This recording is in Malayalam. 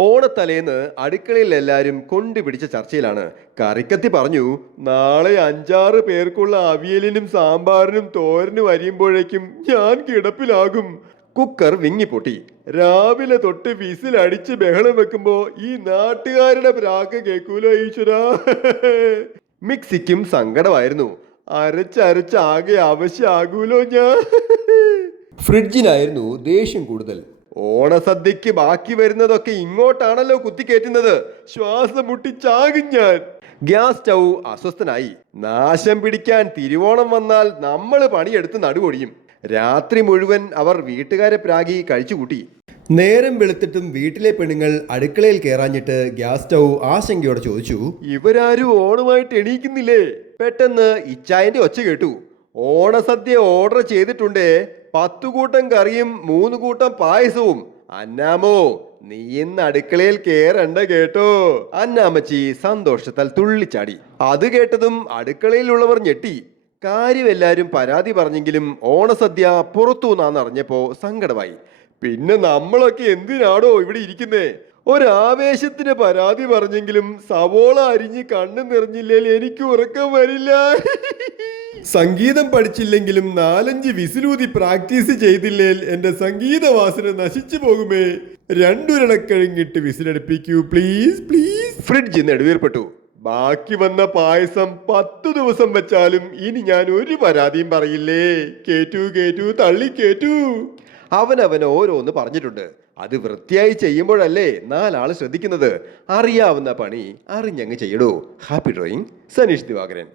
ഓണത്തലേന്ന് അടുക്കളയിൽ എല്ലാവരും കൊണ്ടുപിടിച്ച ചർച്ചയിലാണ്. കറിക്കത്തി പറഞ്ഞു നാളെ അഞ്ചാറ് പേർക്കുള്ള അവിയലിനും സാമ്പാറിനും തോരനും അരിയുമ്പോഴേക്കും ഞാൻ കിടപ്പിലാകും. കുക്കർ വിങ്ങിപ്പൊട്ടി. രാവിലെ തൊട്ട് വിസിലടിച്ച് ബഹളം വെക്കുമ്പോ ഈ നാട്ടുകാരുടെ പ്രാക്ക് കേൾക്കൂലോ ഈശ്വര? മിക്സിക്കും സങ്കടമായിരുന്നു. അരച്ചരച്ചാകെ ആവശ്യമാകൂലോ ഞാൻ? ഫ്രിഡ്ജിനായിരുന്നു ദേഷ്യം കൂടുതൽ. ഓണസദ്യക്ക് ബാക്കി വരുന്നതൊക്കെ ഇങ്ങോട്ടാണല്ലോ കുത്തിക്കേറ്റുന്നത്. ശ്വാസം മുട്ടി ചാകും ഞാൻ. ഗ്യാസ് സ്റ്റൗ അസ്വസ്ഥനായി. നാശം പിടിക്കാൻ തിരുവോണം വന്നാൽ നമ്മൾ പണിയെടുത്ത് നടുകൊടിയും രാത്രി മുഴുവൻ അവർ വീട്ടുകാരെ പ്രാഗി കഴിച്ചുകൂട്ടി. നേരം വെളുത്തിട്ടും വീട്ടിലെ പെണ്ണുങ്ങൾ അടുക്കളയിൽ കയറാഞ്ഞിട്ട് ഗ്യാസ് സ്റ്റൗ ആശങ്കയോടെ ചോദിച്ചു. ഇവരാരും ഓണമായിട്ട് എണീക്കുന്നില്ലേ? പെട്ടെന്ന് ഇച്ചായന്റെ ഒച്ച കേട്ടു. ഓണസദ്യ ഓർഡർ ചെയ്തിട്ടുണ്ടേ. പത്തു കൂട്ടം കറിയും മൂന്ന് കൂട്ടം പായസവും. അന്നാമോ നീ ഇന്ന് അടുക്കളയിൽ കേറണ്ട കേട്ടോ. അന്നാമച്ചി സന്തോഷത്താൽ തുള്ളിച്ചാടി. അത് കേട്ടതും അടുക്കളയിലുള്ളവർ ഞെട്ടി. കാര്യം എല്ലാരും പരാതി പറഞ്ഞെങ്കിലും ഓണസദ്യ പുറത്തു നിന്നറിഞ്ഞപ്പോ സങ്കടമായി. പിന്നെ നമ്മളൊക്കെ എന്തിനാടോ ഇവിടെ ഇരിക്കുന്നേ? ഒരാവേശത്തിന് പരാതി പറഞ്ഞെങ്കിലും സവോള അരിഞ്ഞ് കണ്ണു നിറഞ്ഞില്ലേൽ എനിക്ക് ഉറക്കം വരില്ല. സംഗീതം പഠിച്ചില്ലെങ്കിലും നാലഞ്ച് വിസിലൂതി പ്രാക്ടീസ് ചെയ്തില്ലേൽ എന്റെ സംഗീതവാസന നശിച്ചു പോകുമേ. രണ്ടുരുളക്കഴിഞ്ഞിട്ട് വിസിലടുപ്പിക്കൂ. Please please. ഫ്രിഡ്ജ് നെടുവീർപ്പെട്ടു ബാക്കി വന്ന പായസം പത്തു ദിവസം വെച്ചാലും ഇനി ഞാൻ ഒരു പരാതിയും പറയില്ലേ? കേറ്റു കേറ്റു തള്ളി കേറ്റു. അവനവൻ ഓരോന്ന് പറഞ്ഞിട്ടുണ്ട്. അത് വൃത്തിയായി ചെയ്യുമ്പോഴല്ലേ നാലാൾ ശ്രദ്ധിക്കുന്നത്. അറിയാവുന്ന പണി അറിഞ്ഞങ്ങ് ചെയ്യടൂ. Happy drawing Saneesh Divakaran.